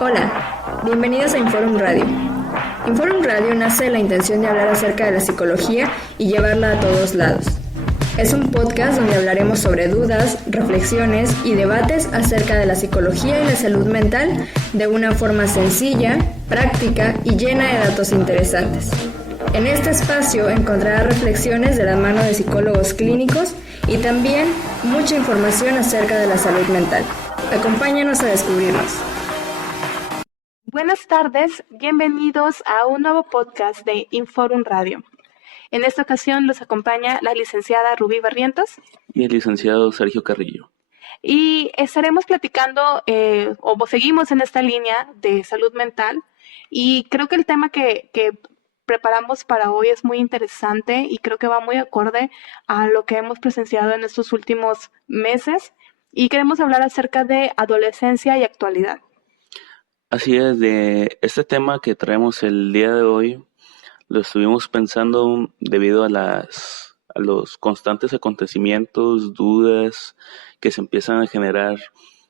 Hola, bienvenidos a Inforum Radio. Inforum Radio nace de la intención de hablar acerca de la psicología y llevarla a todos lados. Es un podcast donde hablaremos sobre dudas, reflexiones y debates acerca de la psicología y la salud mental de una forma sencilla, práctica y llena de datos interesantes. En este espacio encontrarás reflexiones de la mano de psicólogos clínicos y también mucha información acerca de la salud mental. Acompáñanos a descubrirnos. Buenas tardes, bienvenidos a un nuevo podcast de Inforum Radio. En esta ocasión los acompaña la licenciada Rubí Barrientos y el licenciado Sergio Carrillo. Y estaremos platicando, o seguimos en esta línea de salud mental, y creo que el tema que preparamos para hoy es muy interesante y creo que va muy acorde a lo que hemos presenciado en estos últimos meses, y queremos hablar acerca de adolescencia y actualidad. Así es, de este tema que traemos el día de hoy, lo estuvimos pensando debido a los constantes acontecimientos, dudas que se empiezan a generar,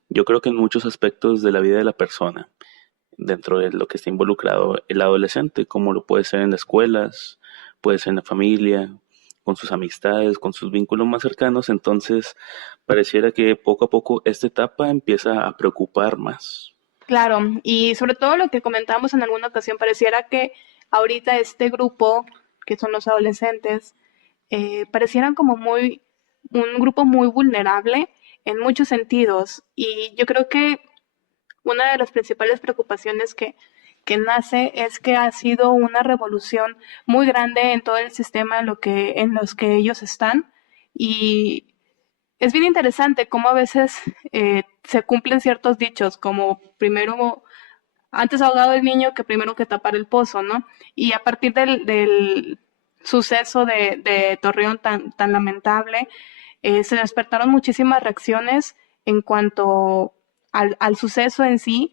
yo creo que en muchos aspectos de la vida de la persona, dentro de lo que está involucrado el adolescente, como lo puede ser en las escuelas, puede ser en la familia, con sus amistades, con sus vínculos más cercanos. Entonces pareciera que poco a poco esta etapa empieza a preocupar más. Claro, y sobre todo lo que comentábamos en alguna ocasión, pareciera que ahorita este grupo, que son los adolescentes, parecieran como un grupo muy vulnerable en muchos sentidos. Y yo creo que una de las principales preocupaciones que nace es que ha sido una revolución muy grande en todo el sistema en los que ellos están. Y es bien interesante cómo a veces se cumplen ciertos dichos, como primero, antes ahogado el niño que primero que tapar el pozo, ¿no? Y a partir del suceso de Torreón tan lamentable, se despertaron muchísimas reacciones en cuanto al suceso en sí.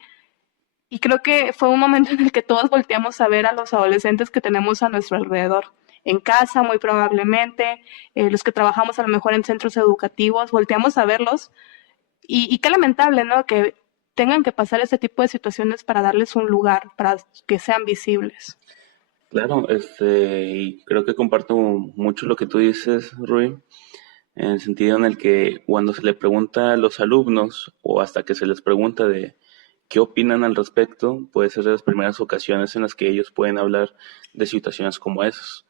Y creo que fue un momento en el que todos volteamos a ver a los adolescentes que tenemos a nuestro alrededor. En casa, muy probablemente, los que trabajamos a lo mejor en centros educativos, volteamos a verlos. Y qué lamentable, ¿no? Que tengan que pasar este tipo de situaciones para darles un lugar, para que sean visibles. Claro, y creo que comparto mucho lo que tú dices, Rui, en el sentido en el que cuando se le pregunta a los alumnos o hasta que se les pregunta de qué opinan al respecto, puede ser de las primeras ocasiones en las que ellos pueden hablar de situaciones como esas.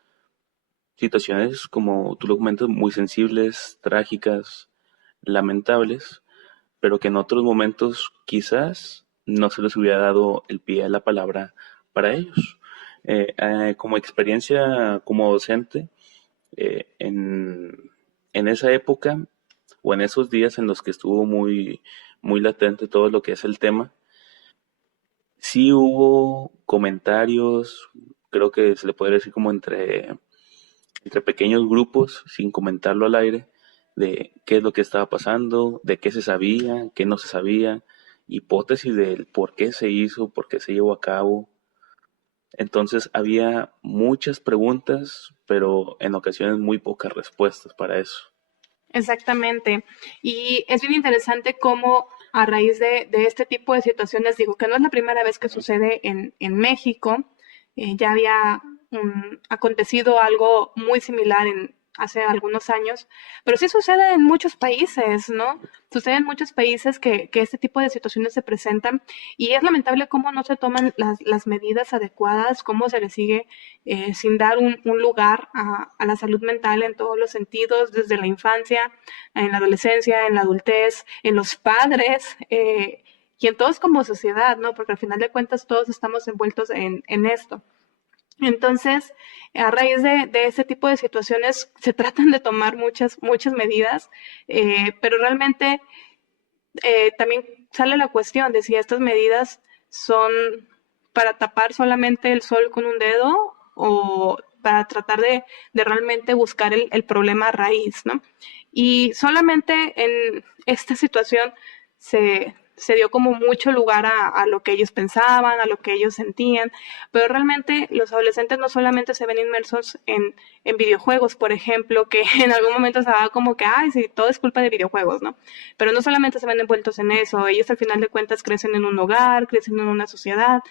Situaciones, como tú lo comentas, muy sensibles, trágicas, lamentables, pero que en otros momentos quizás no se les hubiera dado el pie a la palabra para ellos. Como experiencia como docente, en esa época o en esos días en los que estuvo muy latente todo lo que es el tema, sí hubo comentarios, creo que se le podría decir como entre pequeños grupos, sin comentarlo al aire, de qué es lo que estaba pasando, de qué se sabía, qué no se sabía, hipótesis del por qué se hizo, por qué se llevó a cabo. Entonces había muchas preguntas, pero en ocasiones muy pocas respuestas para eso. Exactamente. Y es bien interesante cómo a raíz de este tipo de situaciones, digo que no es la primera vez que sucede en México, ya había acontecido algo muy similar hace algunos años, pero sí sucede en muchos países, ¿no? Sucede en muchos países que este tipo de situaciones se presentan y es lamentable cómo no se toman las medidas adecuadas, cómo se le sigue sin dar un lugar a la salud mental en todos los sentidos, desde la infancia, en la adolescencia, en la adultez, en los padres, y en todos como sociedad, ¿no? Porque al final de cuentas todos estamos envueltos en esto. Entonces, a raíz de ese tipo de situaciones se tratan de tomar muchas medidas, pero realmente también sale la cuestión de si estas medidas son para tapar solamente el sol con un dedo o para tratar de realmente buscar el problema a raíz, ¿no? Y solamente en esta situación se se dio como mucho lugar a lo que ellos pensaban, a lo que ellos sentían, pero realmente los adolescentes no solamente se ven inmersos en videojuegos, por ejemplo, que en algún momento se daba como que, ay, sí, todo es culpa de videojuegos, ¿no? Pero no solamente se ven envueltos en eso, ellos al final de cuentas crecen en un hogar, crecen en una sociedad,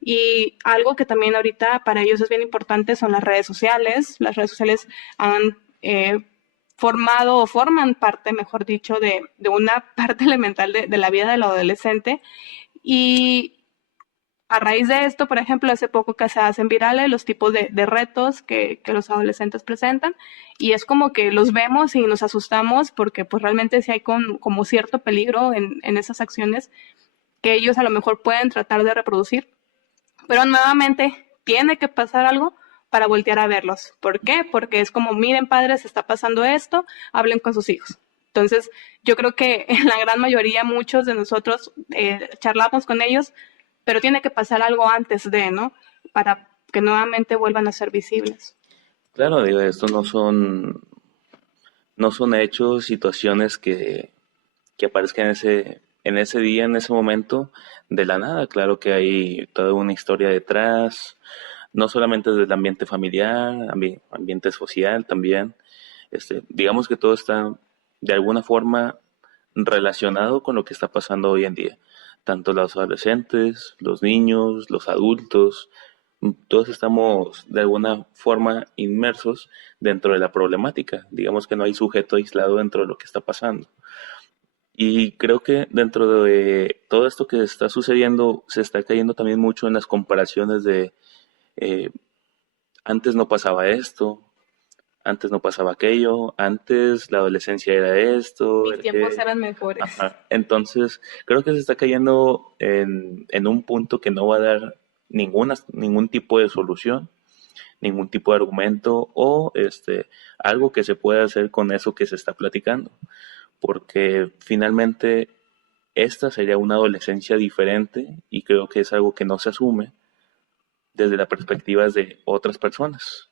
y algo que también ahorita para ellos es bien importante son las redes sociales. Las redes sociales han formado o forman parte, mejor dicho, de una parte elemental de la vida del adolescente. Y a raíz de esto, por ejemplo, hace poco que se hacen virales los tipos de retos que los adolescentes presentan, y es como que los vemos y nos asustamos porque pues realmente sí hay como cierto peligro en esas acciones que ellos a lo mejor pueden tratar de reproducir, pero nuevamente tiene que pasar algo para voltear a verlos. ¿Por qué? Porque es como, miren padres, está pasando esto, hablen con sus hijos. Entonces, yo creo que en la gran mayoría, muchos de nosotros charlamos con ellos, pero tiene que pasar algo antes de, ¿no? Para que nuevamente vuelvan a ser visibles. Claro, digo, esto no son hechos, situaciones que aparezcan en ese día, en ese momento, de la nada. Claro que hay toda una historia detrás, no solamente desde el ambiente familiar, ambiente social también. Digamos que todo está de alguna forma relacionado con lo que está pasando hoy en día. Tanto los adolescentes, los niños, los adultos, todos estamos de alguna forma inmersos dentro de la problemática. Digamos que no hay sujeto aislado dentro de lo que está pasando. Y creo que dentro de todo esto que está sucediendo, se está cayendo también mucho en las comparaciones de eh, antes no pasaba esto, antes no pasaba aquello, antes la adolescencia era esto. Mis tiempos eran mejores. Ajá. Entonces, creo que se está cayendo en un punto que no va a dar ningún tipo de solución, ningún tipo de argumento o algo que se pueda hacer con eso que se está platicando. Porque finalmente esta sería una adolescencia diferente y creo que es algo que no se asume desde la perspectiva de otras personas,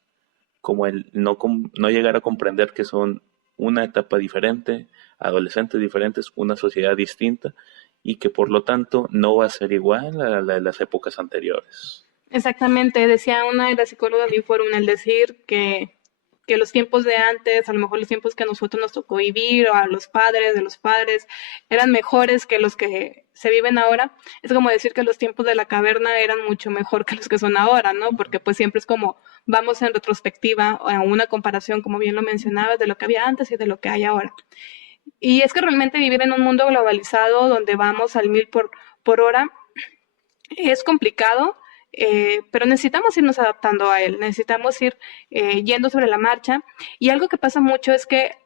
como el no llegar a comprender que son una etapa diferente, adolescentes diferentes, una sociedad distinta y que por lo tanto no va a ser igual a la de las épocas anteriores. Exactamente, decía una de las psicólogas de Forum al decir que los tiempos de antes, a lo mejor los tiempos que a nosotros nos tocó vivir, o a los padres de los padres, eran mejores que los que se viven ahora. Es como decir que los tiempos de la caverna eran mucho mejor que los que son ahora, ¿no? Porque pues siempre es como vamos en retrospectiva o en una comparación, como bien lo mencionabas, de lo que había antes y de lo que hay ahora. Y es que realmente vivir en un mundo globalizado donde vamos al 1000 por hora es complicado. Pero necesitamos irnos adaptando a él, necesitamos ir yendo sobre la marcha. Y algo que pasa mucho es que,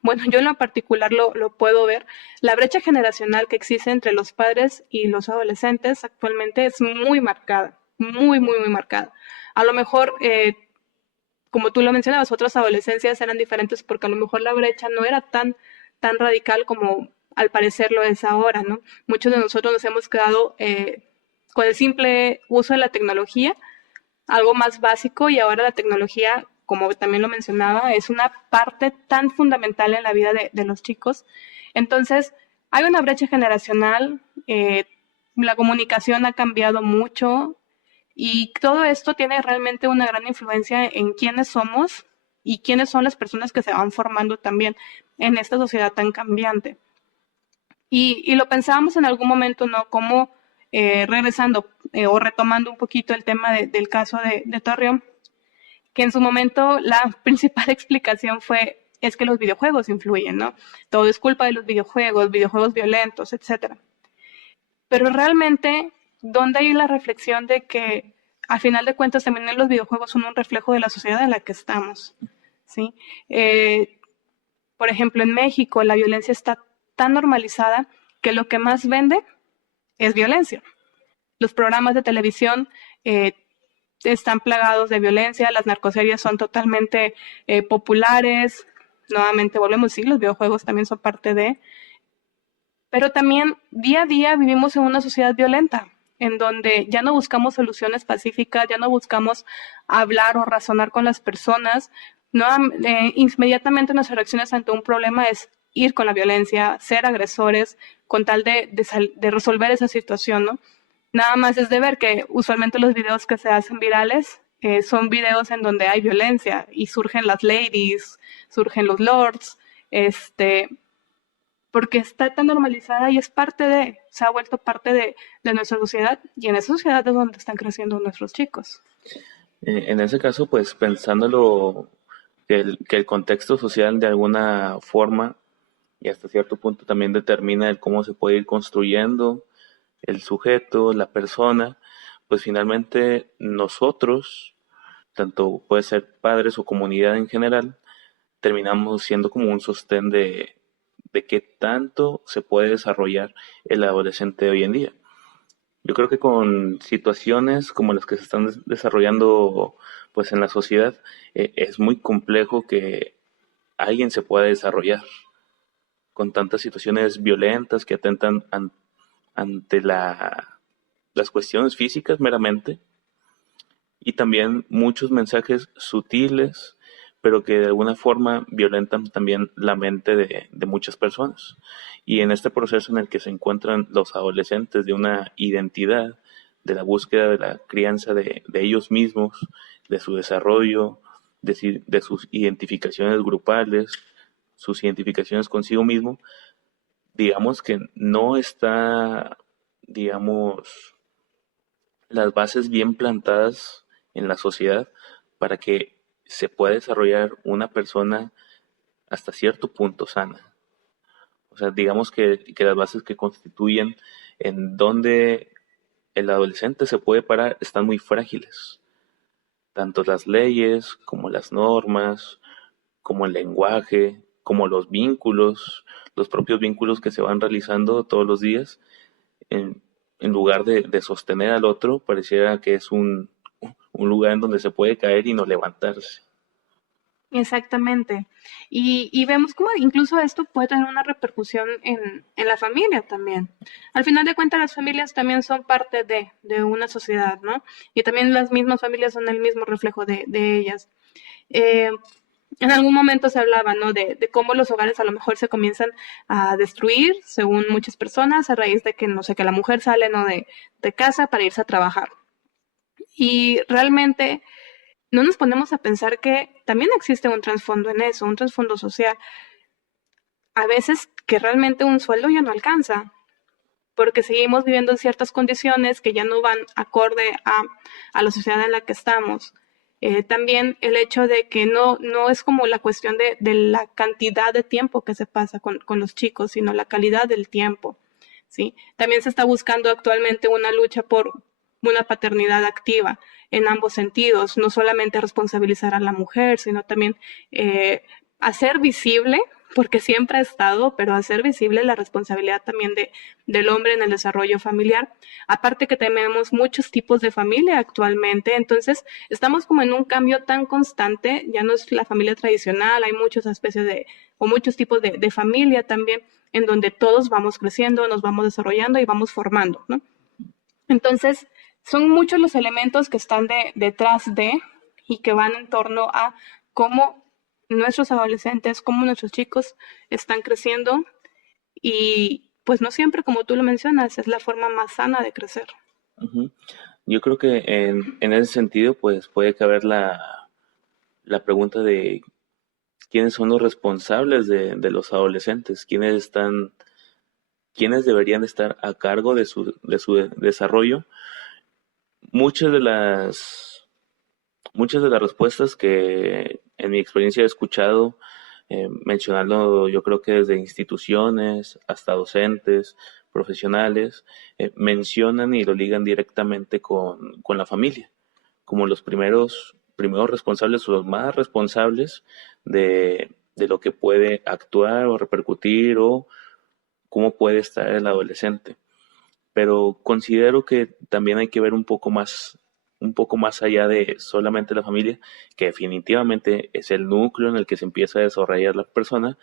bueno, yo en lo particular lo puedo ver, la brecha generacional que existe entre los padres y los adolescentes actualmente es muy marcada, muy, muy, muy marcada. A lo mejor, como tú lo mencionabas, otras adolescencias eran diferentes porque a lo mejor la brecha no era tan radical como al parecer lo es ahora, ¿no? Muchos de nosotros nos hemos quedado con el simple uso de la tecnología, algo más básico, y ahora la tecnología, como también lo mencionaba, es una parte tan fundamental en la vida de los chicos. Entonces, hay una brecha generacional, la comunicación ha cambiado mucho y todo esto tiene realmente una gran influencia en quiénes somos y quiénes son las personas que se van formando también en esta sociedad tan cambiante. Y lo pensábamos en algún momento, ¿no? Cómo regresando o retomando un poquito el tema del caso de Torreón, que en su momento la principal explicación es que los videojuegos influyen, ¿no? Todo es culpa de los videojuegos violentos, etcétera. Pero realmente, ¿dónde hay la reflexión de que al final de cuentas también los videojuegos son un reflejo de la sociedad en la que estamos? ¿Sí? Por ejemplo, en México la violencia está tan normalizada que lo que más vende es violencia. Los programas de televisión están plagados de violencia, las narcoseries son totalmente populares. Nuevamente volvemos, sí, los videojuegos también son parte de. Pero también día a día vivimos en una sociedad violenta, en donde ya no buscamos soluciones pacíficas, ya no buscamos hablar o razonar con las personas. No, inmediatamente nuestras reacciones ante un problema es ir con la violencia, ser agresores, con tal de resolver esa situación, ¿no? Nada más es de ver que usualmente los videos que se hacen virales son videos en donde hay violencia y surgen las ladies, surgen los lords, porque está tan normalizada y es se ha vuelto parte de nuestra sociedad, y en esa sociedad es donde están creciendo nuestros chicos. En ese caso, pues pensándolo, que el contexto social de alguna forma y hasta cierto punto también determina el cómo se puede ir construyendo el sujeto, la persona, pues finalmente nosotros, tanto puede ser padres o comunidad en general, terminamos siendo como un sostén de qué tanto se puede desarrollar el adolescente de hoy en día. Yo creo que con situaciones como las que se están desarrollando pues en la sociedad, es muy complejo que alguien se pueda desarrollar con tantas situaciones violentas que atentan ante las cuestiones físicas meramente, y también muchos mensajes sutiles, pero que de alguna forma violentan también la mente de muchas personas. Y en este proceso en el que se encuentran los adolescentes de una identidad, de la búsqueda de la crianza de ellos mismos, de su desarrollo, de sus identificaciones grupales, sus identificaciones consigo mismo, digamos que no está, digamos, las bases bien plantadas en la sociedad para que se pueda desarrollar una persona hasta cierto punto sana. O sea, digamos que las bases que constituyen en donde el adolescente se puede parar están muy frágiles. Tanto las leyes como las normas, como el lenguaje, como los vínculos, los propios vínculos que se van realizando todos los días, en, en lugar de sostener al otro, pareciera que es un lugar en donde se puede caer y no levantarse. Exactamente. Y vemos cómo incluso esto puede tener una repercusión en la familia también. Al final de cuentas, las familias también son parte de una sociedad, ¿no? Y también las mismas familias son el mismo reflejo de ellas. Eh, en algún momento se hablaba, ¿no? De cómo los hogares a lo mejor se comienzan a destruir, según muchas personas, a raíz de que, no sé, que la mujer sale, ¿no? De casa para irse a trabajar. Y realmente no nos ponemos a pensar que también existe un trasfondo en eso, un trasfondo social. A veces que realmente un sueldo ya no alcanza, porque seguimos viviendo en ciertas condiciones que ya no van acorde a la sociedad en la que estamos. También el hecho de que no es como la cuestión de la cantidad de tiempo que se pasa con los chicos, sino la calidad del tiempo. ¿Sí? También se está buscando actualmente una lucha por una paternidad activa en ambos sentidos, no solamente responsabilizar a la mujer, sino también hacer visible, porque siempre ha estado, pero hacer visible la responsabilidad también del hombre en el desarrollo familiar. Aparte que tenemos muchos tipos de familia actualmente, entonces estamos como en un cambio tan constante, ya no es la familia tradicional, hay muchas especies o muchos tipos de familia también, en donde todos vamos creciendo, nos vamos desarrollando y vamos formando, ¿no? Entonces, son muchos los elementos que están detrás y que van en torno a cómo nuestros adolescentes, cómo nuestros chicos están creciendo, y pues no siempre, como tú lo mencionas, es la forma más sana de crecer. Uh-huh. Yo creo que en ese sentido, pues puede caber la pregunta de quiénes son los responsables de los adolescentes, quiénes deberían estar a cargo de su desarrollo. Muchas de las respuestas que en mi experiencia he escuchado, mencionando yo creo que desde instituciones hasta docentes, profesionales, mencionan y lo ligan directamente con la familia, como los primeros responsables o los más responsables de lo que puede actuar o repercutir o cómo puede estar el adolescente. Pero considero que también hay que ver un poco más allá de solamente la familia, que definitivamente es el núcleo en el que se empieza a desarrollar la persona,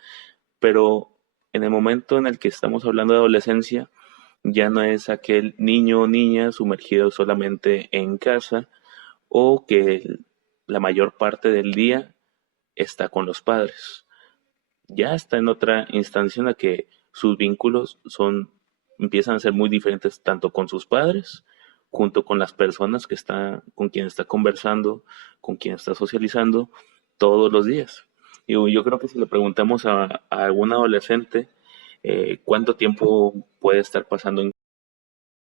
pero en el momento en el que estamos hablando de adolescencia, ya no es aquel niño o niña sumergido solamente en casa o que la mayor parte del día está con los padres. ya está en otra instancia en la que sus vínculos empiezan a ser muy diferentes tanto con sus padres, junto con las personas con quien está conversando, con quien está socializando todos los días. Yo creo que si le preguntamos a algún adolescente cuánto tiempo puede estar pasando